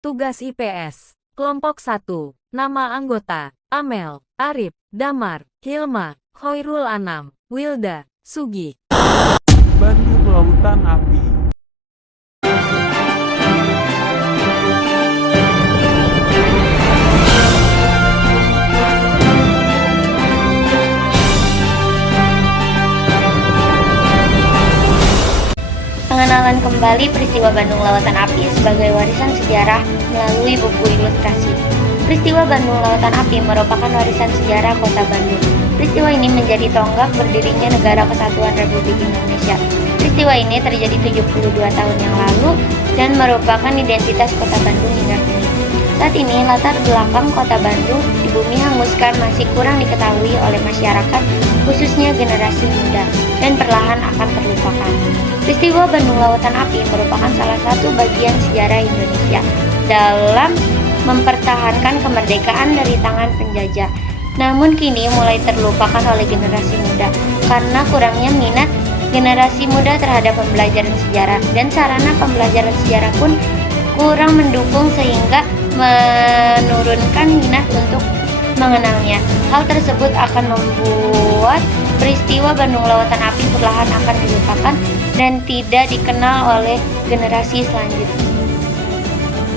Tugas IPS. Kelompok 1. Nama anggota: Amel, Arif, Damar, Hilma, Khairul Anam, Wilda, Sugi. Bandung Lautan Api. Pengenalan kembali peristiwa Bandung Lautan Api sebagai warisan sejarah melalui buku ilustrasi. Peristiwa Bandung Lautan Api merupakan warisan sejarah Kota Bandung. Peristiwa ini menjadi tonggak berdirinya Negara Kesatuan Republik Indonesia. Peristiwa ini terjadi 72 tahun yang lalu dan merupakan identitas Kota Bandung hingga kini. Saat ini latar belakang Kota Bandung di bumi hanguskan masih kurang diketahui oleh masyarakat, khususnya generasi muda, dan perlahan akan terlupakan. Peristiwa Bandung Lautan Api merupakan salah satu bagian sejarah Indonesia dalam mempertahankan kemerdekaan dari tangan penjajah. Namun kini mulai terlupakan oleh generasi muda karena kurangnya minat generasi muda terhadap pembelajaran sejarah, dan sarana pembelajaran sejarah pun kurang mendukung sehingga menurunkan minat untuk mengenalnya. Hal tersebut akan membuat peristiwa Bandung Lautan Api perlahan akan dilupakan dan tidak dikenal oleh generasi selanjutnya.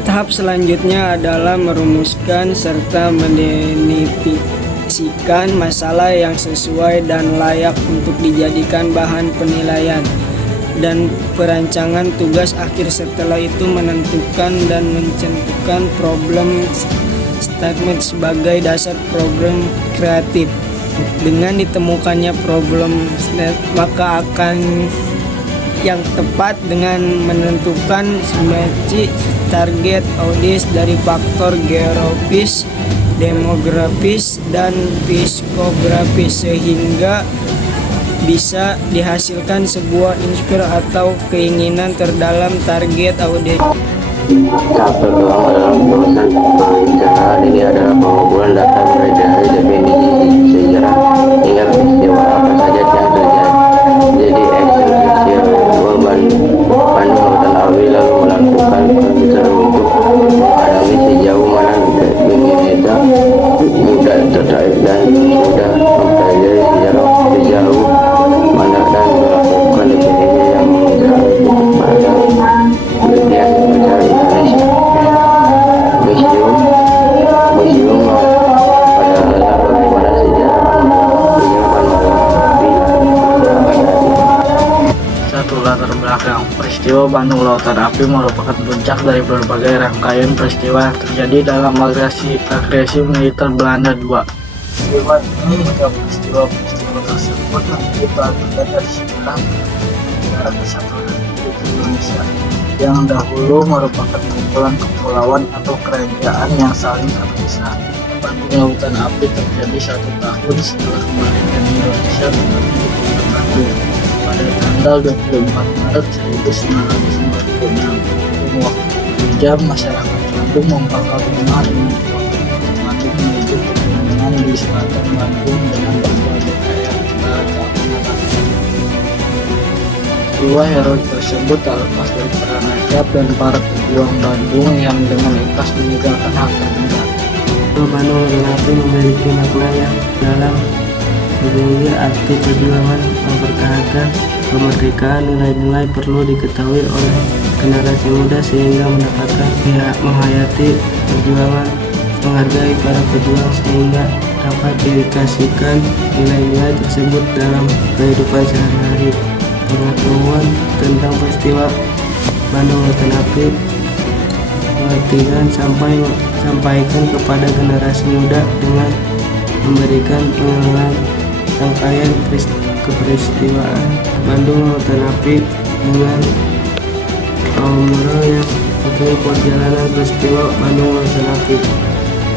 Tahap selanjutnya adalah merumuskan serta mendefinisikan masalah yang sesuai dan layak untuk dijadikan bahan penilaian dan perancangan tugas akhir. Setelah itu menentukan dan mencantumkan problem statement sebagai dasar program kreatif. Dengan ditemukannya problem statement, maka akan yang tepat dengan menentukan simetri target audiens dari faktor geografis, demografis, dan psikografis sehingga bisa dihasilkan sebuah inspirasi atau keinginan terdalam target audiens. Tahap kedua dalam proses perencanaan ini adalah pengumpulan data mulai dari definisi sejarah hingga peristiwa apa saja yang terjadi. Jadi eksekusi Bandung Lautan Api lalu melakukan perencanaan untuk mengenali sejauh mana Indonesia mudah tertarik dan mudah mempelajari sejarah sejauh mana dan melakukan definisi yang menjadi kepada bagian besar Indonesia. Museum adalah bagaimana sejarah Satu, latar belakang. Peristiwa Bandung Lautan Api merupakan puncak dari berbagai rangkaian peristiwa yang terjadi dalam agresi militer Belanda II. Peristiwa ini hingga peristiwa tersebut menjadi bagian dari sejarah Negara Kesatuan Republik Indonesia yang dahulu merupakan kumpulan kepulauan atau kerajaan yang saling terpisah. Bandung Lautan Api terjadi 1 tahun setelah kemerdekaan Indonesia seperti di Kota Bandung pada tanggal 24 Maret 1946. Waktu kerja masyarakat Bandung membakar rumah dengan kota Bandung menuju pegunungan di selatan Bandung dengan berbagai daya tarik. Dua hero tersebut tak lepas dari peran rakyat dan para pejuang Bandung yang dengan ikhlas meninggalkan hak negara. Bandung Lautan Api memiliki makna yang dalam, sebagai arti perjuangan mempertahankan kemerdekaan. Nilai-nilai perlu diketahui oleh generasi muda sehingga mendapatkan pihak menghayati perjuangan, menghargai para pejuang sehingga dapat dikasihkan nilai-nilai tersebut dalam kehidupan sehari-hari. Pengetahuan tentang peristiwa Bandung Lautan Api sampaikan kepada generasi muda dengan memberikan pengenalan rangkaian keperistiwaan Bandung Lautan Api dengan moral yang mengikuti perjalanan peristiwa Bandung Lautan Api.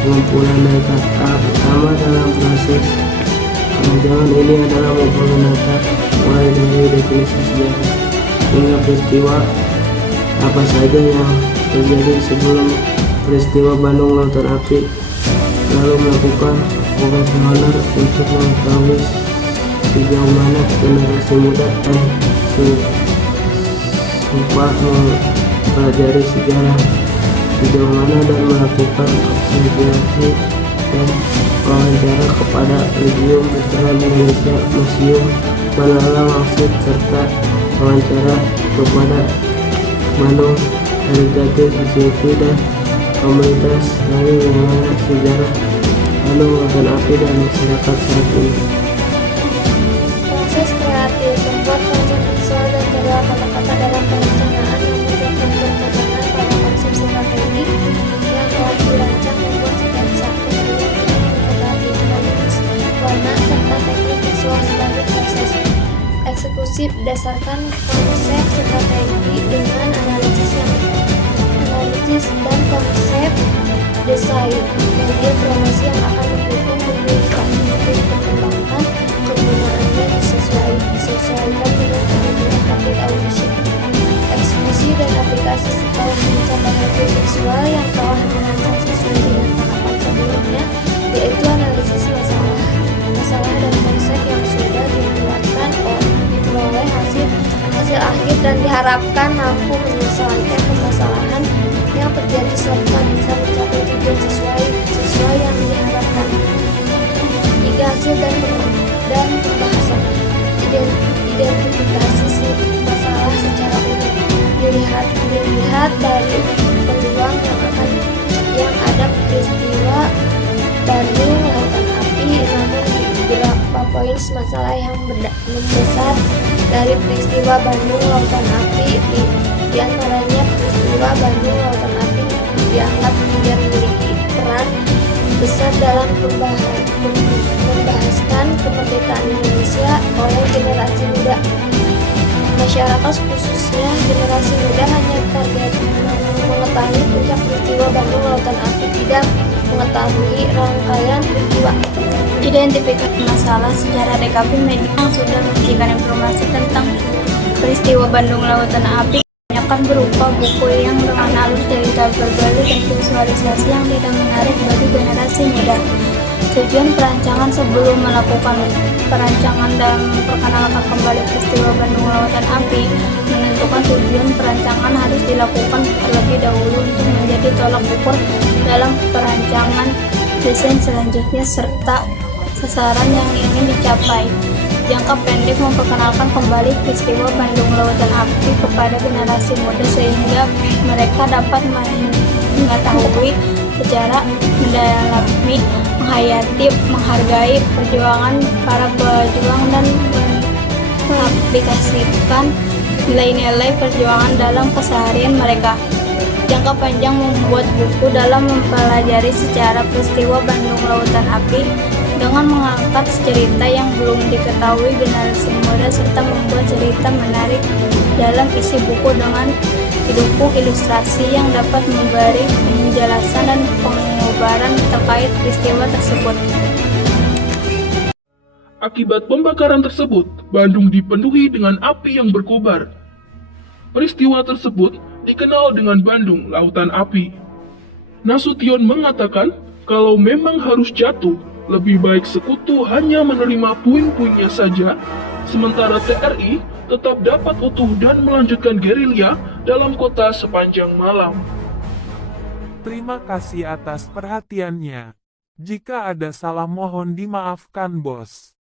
Pengumpulan data tahap pertama dalam proses pengajaran ini adalah mengumpulkan data mulai dari definisi sejarah hingga peristiwa apa saja yang terjadi sebelum peristiwa Bandung Lautan Api, lalu melakukan vokasional untuk mengetahui sejauh mana generasi muda dan sempat mempelajari sejarah sejauh mana dan melakukan observasi dan wawancara kepada Museum Veteran Indonesia, Museum Mandala Wangsit, serta wawancara kepada Bandung Heritage Society dan komunitas lain mengenai sejarah Bandung Lautan Api dan masyarakat saat ini. Proses kreatif membuat konsep visual dan segala kata-kata dalam perencanaan yang memberikan perbedaan pada konsep strategi yang telah dirancang, membuat sketsa, kemudian interpretasi, warna, serta teknik visual sebagai proses eksekusi berdasarkan konsep strategi dengan analisis dan konsep desain media promosi yang akan mendukung pendidikan untuk perkembangan penggunaannya disesuaikan dengan kebutuhan public audition, eksekusi dan aplikasi setelah mencapai hasil visual yang telah dirancang sesuai dengan tahapan sebelumnya, yaitu analisis masalah dan konsep yang sudah diperoleh hasil akhir dan diharapkan mampu menyelesaikan permasalahan yang terjadi serta bisa mencapai tujuan sesuai yang diharapkan. Jika hasil dan pembahasan identifikasi masalah secara umum dilihat dari peluang yang ada peristiwa Bandung Lautan Api, namun di beberapa poin masalah yang membesar dari peristiwa Bandung Lautan Api, di antaranya peristiwa Bandung Lautan Api dianggap tidak memiliki peran besar dalam membahaskan kemerdekaan Indonesia oleh generasi muda. Masyarakat khususnya generasi muda hanya target mengetahui puncak peristiwa Bandung Lautan Api, tidak mengetahui rangkaian peristiwa. Identifikasi masalah secara DKP media yang sudah memberikan informasi tentang peristiwa Bandung Lautan Api kebanyakan berupa buku yang dengan alur cerita berbalik dan visualisasi yang tidak menarik bagi generasi muda. Tujuan perancangan sebelum melakukan perancangan dan memperkenalkan kembali peristiwa Bandung Lautan Api, menentukan tujuan perancangan harus dilakukan terlebih dahulu untuk menjadi tolak ukur dalam perancangan desain selanjutnya serta sasaran yang ingin dicapai. Jangka pendek memperkenalkan kembali peristiwa Bandung Lautan Api kepada generasi muda sehingga mereka dapat mengetahui secara mendalami, menghayati, menghargai perjuangan para pejuang dan mengaplikasikan nilai-nilai perjuangan dalam keseharian mereka. Jangka panjang membuat buku dalam mempelajari secara peristiwa Bandung Lautan Api dengan mengangkat cerita yang belum diketahui generasi muda serta membuat cerita menarik dalam isi buku dengan didukung ilustrasi yang dapat memberi penjelasan dan pengobaran terkait peristiwa tersebut. Akibat pembakaran tersebut, Bandung dipenuhi dengan api yang berkobar. Peristiwa tersebut dikenal dengan Bandung Lautan Api. Nasution mengatakan kalau memang harus jatuh, lebih baik sekutu hanya menerima puing-puingnya saja, sementara TRI tetap dapat utuh dan melanjutkan gerilya dalam kota sepanjang malam. Terima kasih atas perhatiannya. Jika ada salah mohon dimaafkan, Bos.